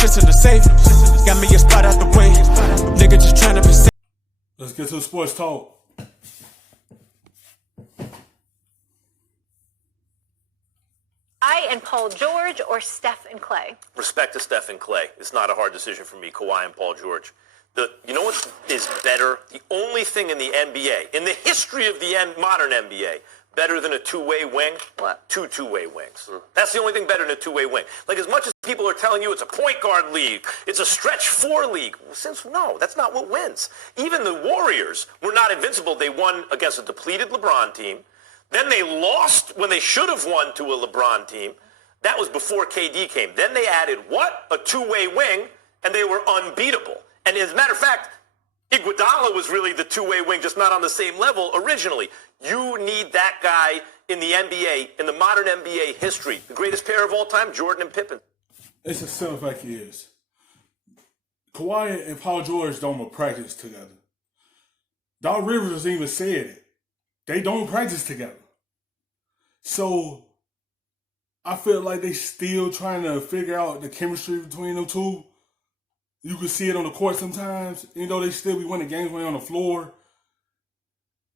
shit's in the safe. Got me a spot out the way. Nigga just tryna be safe. Let's get to the sports talk. And Paul George or Steph and Klay? Respect to Steph and Klay. It's not a hard decision for me, Kawhi and Paul George. You know what is better? The only thing in the NBA, in the history of the modern NBA, better than a two-way wing? What? Two-way wings. That's the only thing better than a two-way wing. Like, as much as people are telling you it's a point guard league, it's a stretch four league, no, that's not what wins. Even the Warriors were not invincible. They won against a depleted LeBron team. Then they lost when they should have won to a LeBron team. That was before KD came. Then they added what? A two-way wing, and they were unbeatable. And as a matter of fact, Iguodala was really the two-way wing, just not on the same level originally. You need that guy in the NBA, in the modern NBA history. The greatest pair of all time, Jordan and Pippen. It's a simple fact is, Kawhi and Paul George don't practice together. Doc Rivers even said it. They don't practice together. So I feel like they still trying to figure out the chemistry between them two. You can see it on the court sometimes, even though they still be winning games when they're on the floor.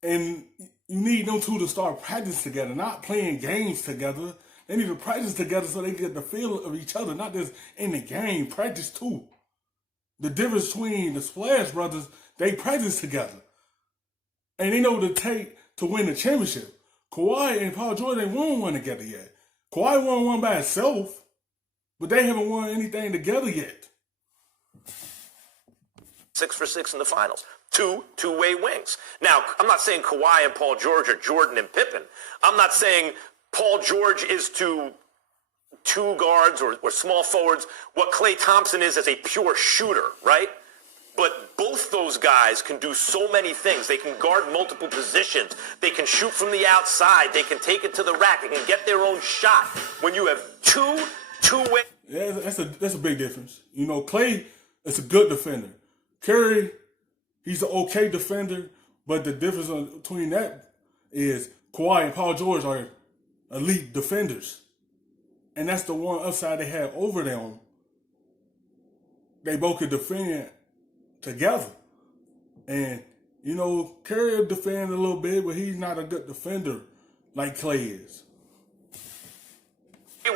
And you need them two to start practicing together, not playing games together. They need to practice together so they get the feel of each other, not just in the game, practice too. The difference between the Splash Brothers, they practice together. And they know what it takes to win the championship. Kawhi and Paul George ain't won one together yet. Kawhi won one by himself, but they haven't won anything together yet. 6 for 6 in the finals. Two-way wings. Now, I'm not saying Kawhi and Paul George are Jordan and Pippen. I'm not saying Paul George is to two guards or small forwards what Klay Thompson is as a pure shooter, right? But both those guys can do so many things. They can guard multiple positions. They can shoot from the outside. They can take it to the rack. They can get their own shot. When you have two-way... Yeah, that's a big difference. You know, Klay is a good defender. Curry, he's an okay defender, but the difference between that is Kawhi and Paul George are elite defenders. And that's the one upside they have over them. They both could defend together. And, you know, Curry will defend a little bit, but he's not a good defender like Klay is.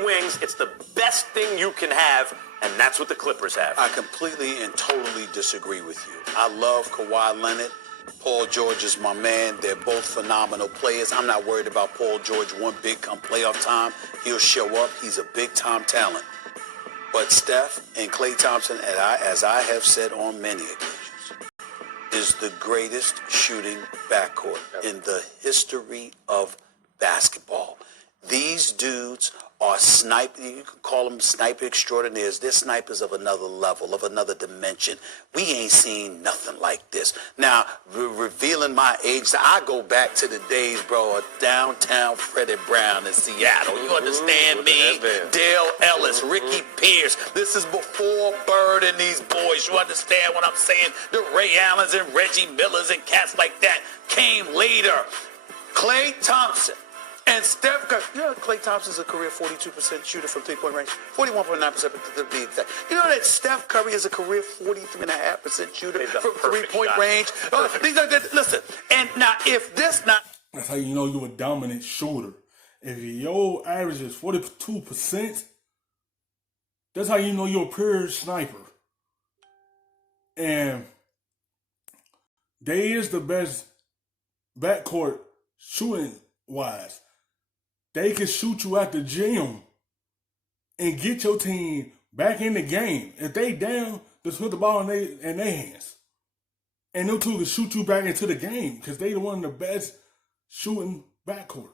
Wings, it's the best thing you can have, and that's what the Clippers have. I completely and totally disagree with you. I love Kawhi Leonard. Paul George is my man. They're both phenomenal players. I'm not worried about Paul George one big come playoff time. He'll show up. He's a big-time talent. But Steph and Klay Thompson, as I have said on many occasions, is the greatest shooting backcourt in the history of basketball. These dudes are snipers. You can call them sniper extraordinaires. They're snipers of another level, of another dimension. We ain't seen nothing like this. Now, revealing my age, I go back to the days, bro, of downtown Freddie Brown in Seattle. You understand me? Dale Ellis, Ricky Pierce. This is before Bird and these boys. You understand what I'm saying? The Ray Allens and Reggie Millers and cats like that came later. Klay Thompson and Steph Curry. You know, Klay Thompson's a career 42% shooter from three-point range, 41.9% to be exact. You know that Steph Curry is a career 43.5% shooter from three-point range. Listen, and now if this not... That's how you know you're a dominant shooter. If your average is 42%, that's how you know you're a pure sniper. And they is the best backcourt shooting-wise. They can shoot you at the gym and get your team back in the game. If they down, just put the ball in their hands. And them two can shoot you back into the game because they the one of the best shooting backcourt.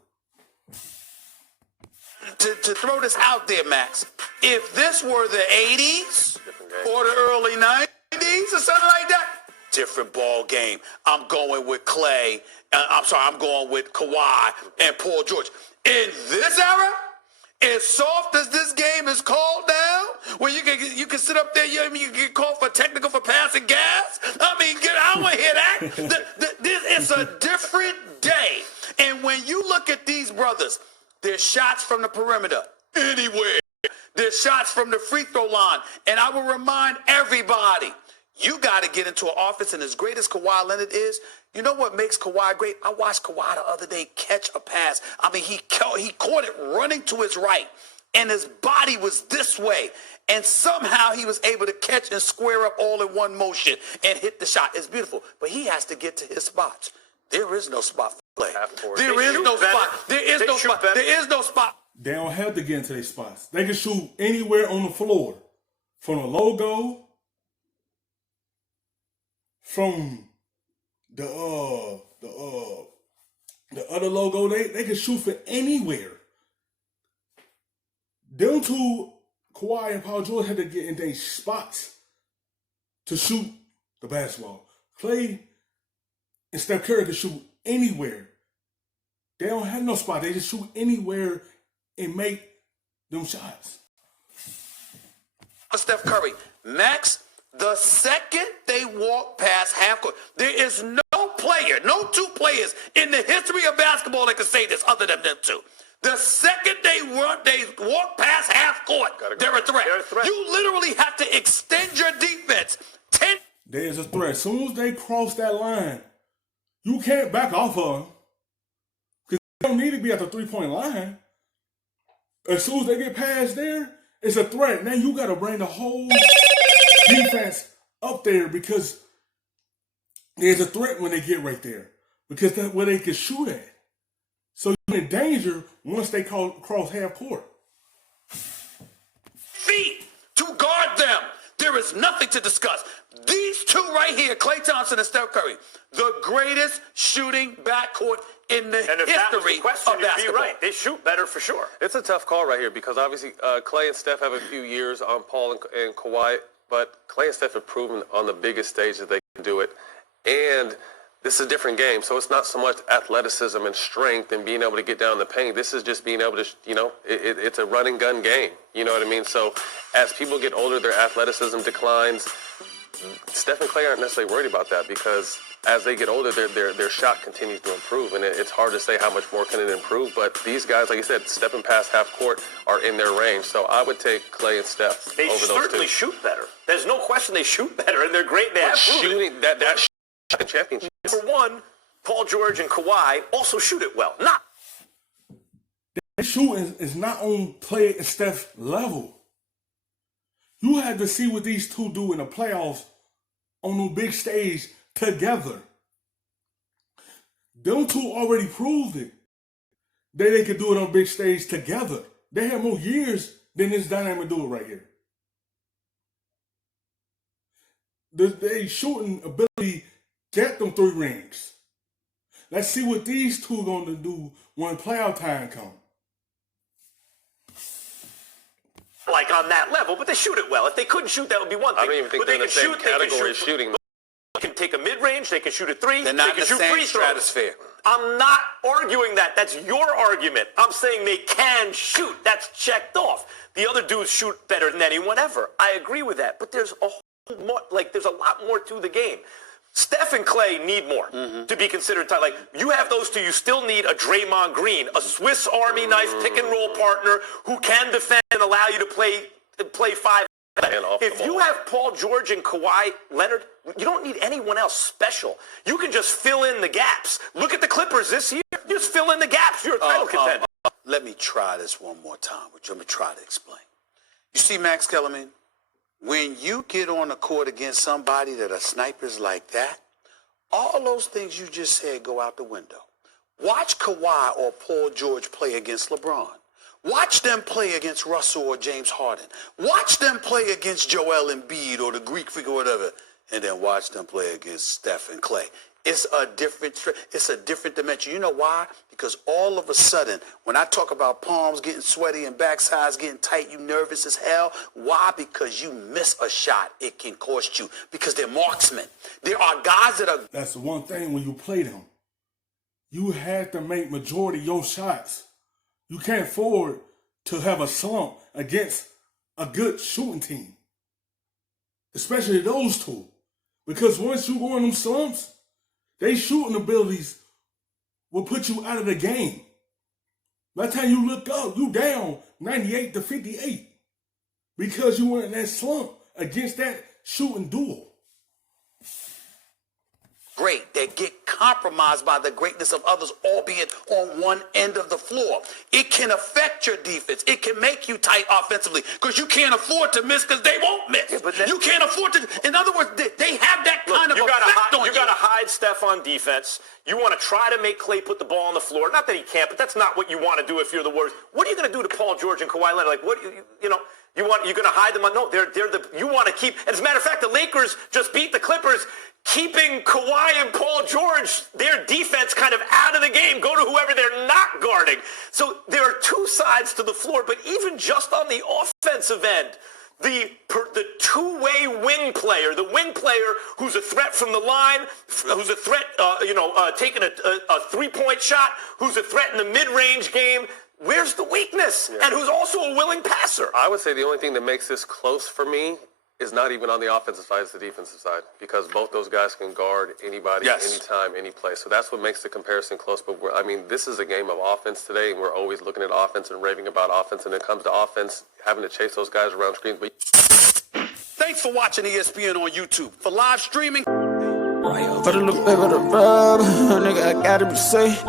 To throw this out there, Max, if this were the 80s or the early 90s or something like that, different ball game. I'm going with Klay. I'm going with Kawhi and Paul George. In this era, as soft as this game is called now, where you can sit up there, you can get called for technical for passing gas. I want to hear that. It's a different day. And when you look at these brothers, their shots from the perimeter, anywhere. There's shots from the free throw line. And I will remind everybody, you got to get into an offense, and as great as Kawhi Leonard is, you know what makes Kawhi great? I watched Kawhi the other day catch a pass. I mean, he caught it running to his right, and his body was this way. And somehow he was able to catch and square up all in one motion and hit the shot. It's beautiful. But he has to get to his spots. There is no spot for play. There is no spot. There is no spot. There is no spot. They don't have to get into their spots. They can shoot anywhere on the floor. From the logo, from the other logo, they can shoot for anywhere. Them two, Kawhi and Paul George, had to get in their spots to shoot the basketball. Klay and Steph Curry can shoot anywhere. They don't have no spot. They just shoot anywhere and make them shots. Steph Curry, Max, the second they walk past half court, there is no player, no two players in the history of basketball that can say this other than them two. The second they walk past half court, they're a threat. You literally have to extend your defense. There's a threat. As soon as they cross that line, you can't back off of them. Because they don't need to be at the three-point line. As soon as they get past there, it's a threat. Now you got to bring the whole defense up there because there's a threat when they get right there. Because that's where they can shoot at. So you're in danger once they cross half court. Feet to guard them. There is nothing to discuss. These two right here, Klay Thompson and Steph Curry, the greatest shooting backcourt in the history of basketball. You'd be right. They shoot better for sure. It's a tough call right here because obviously Klay and Steph have a few years on Paul and Kawhi, but Klay and Steph have proven on the biggest stage that they can do it. And this is a different game, so it's not so much athleticism and strength and being able to get down in the paint. This is just being able to, it's a run and gun game. You know what I mean? So as people get older, their athleticism declines. Steph and Klay aren't necessarily worried about that because as they get older, their shot continues to improve, and it's hard to say how much more can it improve. But these guys, like you said, stepping past half court are in their range. So I would take Klay and Steph over those two. They certainly shoot better. There's no question they shoot better, and they're great. They have shooting that championship. Number one, Paul George and Kawhi also shoot it well. Their shooting is not on Klay and Steph level. You have to see what these two do in the playoffs on the big stage together. Them two already proved it. They could do it on big stage together. They have more years than this dynamic duo right here. They shooting ability get them 3 rings. Let's see what these two are going to do when playoff time comes. Like on that level, but they shoot it well. If they couldn't shoot, that would be one thing. I don't even think they're in the same category as shooting. They can take a mid-range. They can shoot a 3. They're not in the shoot same free throws. stratosphere. I'm not arguing that. That's your argument. I'm saying they can shoot. That's checked off. The other dudes shoot better than anyone ever. I agree with that. But there's a whole more, there's a lot more to the game. Steph and Klay need more to be considered tight. Like, you have those two, you still need a Draymond Green, a Swiss Army knife pick-and-roll partner who can defend and allow you to play 5. If you have Paul George and Kawhi Leonard, you don't need anyone else special. You can just fill in the gaps. Look at the Clippers this year. Just fill in the gaps. You're a title contender. Let me try this one more time. Let me try to explain. You see, Max Kellerman, when you get on the court against somebody that are snipers like that, all those things you just said go out the window. Watch Kawhi or Paul George play against LeBron. Watch them play against Russell or James Harden. Watch them play against Joel Embiid or the Greek figure or whatever. And then watch them play against Steph and Klay. It's a different dimension. You know why? Because all of a sudden, when I talk about palms getting sweaty and backsides getting tight, you nervous as hell. Why? Because you miss a shot, it can cost you. Because they're marksmen. There are guys that are... That's the one thing when you play them. You have to make majority of your shots. You can't afford to have a slump against a good shooting team. Especially those two. Because once you go in them slumps, they shooting abilities will put you out of the game. By the time you look up, you down 98-58. because you were in that slump against that shooting duel. Great, that get compromised by the greatness of others, albeit on one end of the floor. It can affect your defense. It can make you tight offensively because you can't afford to miss because they won't miss. Yeah, you can't afford to. In other words, they have that kind of effect on you. You got to hide Steph on defense. You want to try to make Klay put the ball on the floor. Not that he can't, but that's not what you want to do if you're the Warriors. What are you going to do to Paul George and Kawhi Leonard? Like, what, you know, you're going to hide them on? No, you want to keep. As a matter of fact, the Lakers just beat the Clippers, keeping Kawhi and Paul George, their defense kind of out of the game, go to whoever they're not guarding. So there are two sides to the floor, but even just on the offensive end, the two-way wing player, the wing player who's a threat from the line, who's a threat, taking a three-point shot, who's a threat in the mid-range game, where's the weakness? Yeah. And who's also a willing passer? I would say the only thing that makes this close for me is not even on the offensive side, it's the defensive side, because both those guys can guard anybody, anytime, any place. So that's what makes the comparison close. But this is a game of offense today, and we're always looking at offense and raving about offense. And when it comes to offense, having to chase those guys around screens. Thanks for watching ESPN on YouTube. For live streaming. For the little bit of the rub, nigga, I gotta be safe.